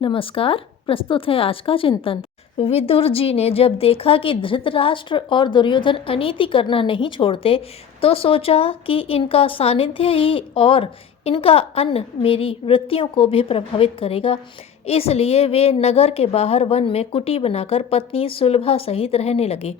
नमस्कार। प्रस्तुत है आज का चिंतन। विदुर जी ने जब देखा कि धृतराष्ट्र और दुर्योधन अनीति करना नहीं छोड़ते, तो सोचा कि इनका सानिध्य ही और इनका अन्न मेरी वृत्तियों को भी प्रभावित करेगा। इसलिए वे नगर के बाहर वन में कुटी बनाकर पत्नी सुलभा सहित रहने लगे।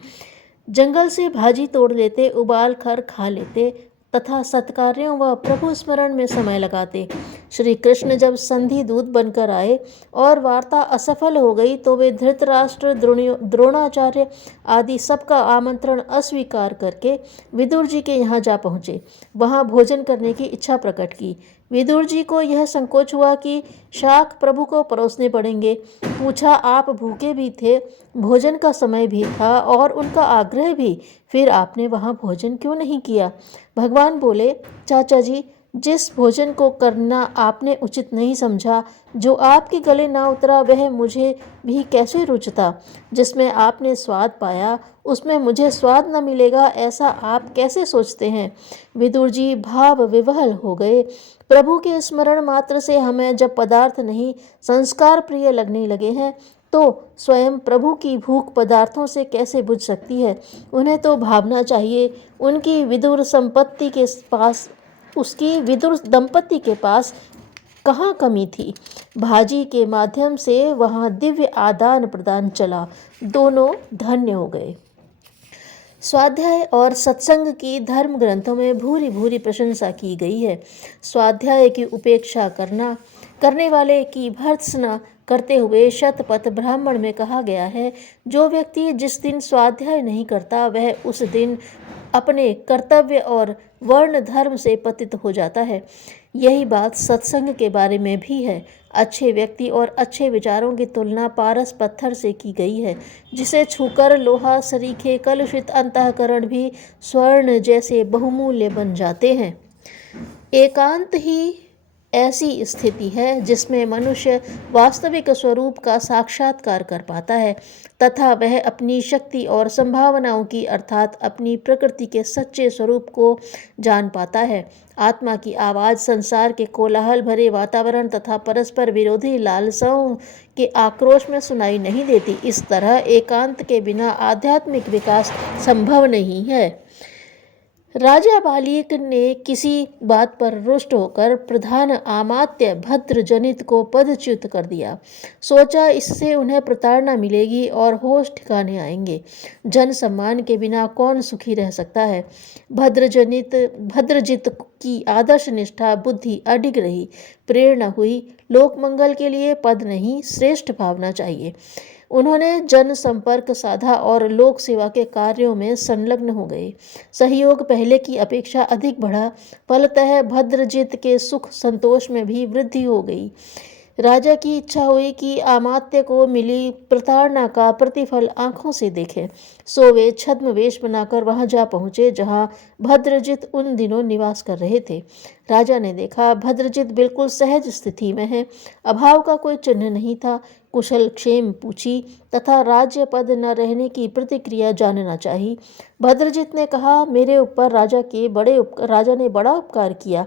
जंगल से भाजी तोड़ लेते, उबाल कर खा लेते तथा सत्कार्यों व प्रभु स्मरण में समय लगाते। श्री कृष्ण जब संधि दूत बनकर आए और वार्ता असफल हो गई, तो वे धृतराष्ट्र, द्रोणाचार्य आदि सबका आमंत्रण अस्वीकार करके विदुर जी के यहाँ जा पहुँचे। वहाँ भोजन करने की इच्छा प्रकट की। विदुर जी को यह संकोच हुआ कि शाक प्रभु को परोसने पड़ेंगे। पूछा, आप भूखे भी थे, भोजन का समय भी था और उनका आग्रह भी, फिर आपने वहाँ भोजन क्यों नहीं किया? भगवान बोले, चाचा जी, जिस भोजन को करना आपने उचित नहीं समझा, जो आपके गले ना उतरा, वह मुझे भी कैसे रुचता? जिसमें आपने स्वाद पाया, उसमें मुझे स्वाद न मिलेगा, ऐसा आप कैसे सोचते हैं? विदुर जी भाव विवहल हो गए। प्रभु के स्मरण मात्र से हमें जब पदार्थ नहीं, संस्कार प्रिय लगने लगे हैं, तो स्वयं प्रभु की भूख पदार्थों से कैसे बुझ सकती है? उन्हें तो भावना चाहिए। उनकी विदुर संपत्ति के पास उसकी विदुर दंपति के पास कहाँ कमी थी? भाजी के माध्यम से वहाँ दिव्य आदान प्रदान चला। दोनों धन्य हो गए। स्वाध्याय और सत्संग की धर्म ग्रंथों में भूरी भूरी प्रशंसा की गई है। स्वाध्याय की उपेक्षा करने वाले की भर्त्सना करते हुए शतपथ ब्राह्मण में कहा गया है, जो व्यक्ति जिस दिन स्वाध्याय नहीं करता, वह उस दिन अपने कर्तव्य और वर्ण धर्म से पतित हो जाता है। यही बात सत्संग के बारे में भी है। अच्छे व्यक्ति और अच्छे विचारों की तुलना पारस पत्थर से की गई है, जिसे छूकर लोहा सरीखे कलुषित अंतःकरण भी स्वर्ण जैसे बहुमूल्य बन जाते हैं। एकांत ही ऐसी स्थिति है जिसमें मनुष्य वास्तविक स्वरूप का साक्षात्कार कर पाता है तथा वह अपनी शक्ति और संभावनाओं की अर्थात अपनी प्रकृति के सच्चे स्वरूप को जान पाता है। आत्मा की आवाज़ संसार के कोलाहल भरे वातावरण तथा परस्पर विरोधी लालसाओं के आक्रोश में सुनाई नहीं देती। इस तरह एकांत के बिना आध्यात्मिक विकास संभव नहीं है। राजा बालिक ने किसी बात पर रुष्ट होकर प्रधान अमात्य भद्रजनित को पदच्युत कर दिया। सोचा, इससे उन्हें प्रताड़ना मिलेगी और होश ठिकाने आएंगे। जन सम्मान के बिना कौन सुखी रह सकता है? भद्रजित की आदर्श निष्ठा बुद्धि अडिग रही। प्रेरणा हुई, लोक मंगल के लिए पद नहीं, श्रेष्ठ भावना चाहिए। उन्होंने जन संपर्क साधा और लोक सेवा के कार्यों में संलग्न हो गए। सहयोग पहले की अपेक्षा अधिक बढ़ा। फलतः भद्रजित के सुख संतोष में भी वृद्धि हो गई। राजा की इच्छा हुई कि अमात्य को मिली प्रताड़ना का प्रतिफल आंखों से देखें। सो वे छद्म वेश बनाकर वहां जा पहुंचे, जहां भद्रजित उन दिनों निवास कर रहे थे। राजा ने देखा, भद्रजित बिल्कुल सहज स्थिति में है, अभाव का कोई चिन्ह नहीं था। कुशल क्षेम पूछी तथा राज्य पद न रहने की प्रतिक्रिया जानना चाहिए। भद्रजित ने कहा, मेरे ऊपर राजा ने बड़ा उपकार किया।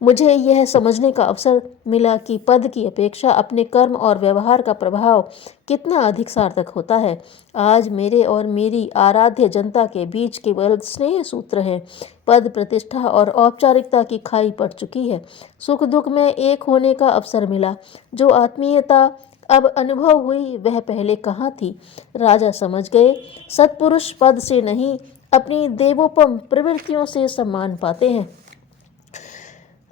मुझे यह समझने का अवसर मिला कि पद की अपेक्षा अपने कर्म और व्यवहार का प्रभाव कितना अधिक सार्थक होता है। आज मेरे और मेरी आराध्य जनता के बीच केवल स्नेह सूत्र है। पद, प्रतिष्ठा और औपचारिकता की खाई पड़ चुकी है। सुख दुख में एक होने का अवसर मिला। जो आत्मीयता अब अनुभव हुई, वह पहले कहाँ थी? राजा समझ गए, सत्पुरुष पद से नहीं, अपनी देवोपम प्रवृत्तियों से सम्मान पाते हैं।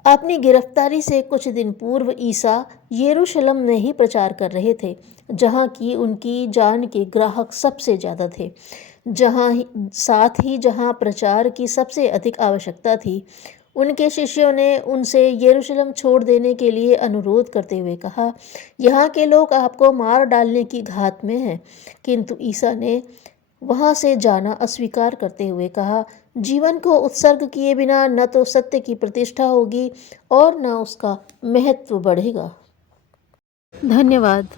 अपनी गिरफ्तारी से कुछ दिन पूर्व ईसा यरूशलेम में ही प्रचार कर रहे थे, जहाँ की उनकी जान के ग्राहक सबसे ज़्यादा थे, जहाँ प्रचार की सबसे अधिक आवश्यकता थी। उनके शिष्यों ने उनसे यरूशलेम छोड़ देने के लिए अनुरोध करते हुए कहा, यहाँ के लोग आपको मार डालने की घात में हैं। किंतु ईसा ने वहाँ से जाना अस्वीकार करते हुए कहा, जीवन को उत्सर्ग किए बिना न तो सत्य की प्रतिष्ठा होगी और न उसका महत्व बढ़ेगा। धन्यवाद।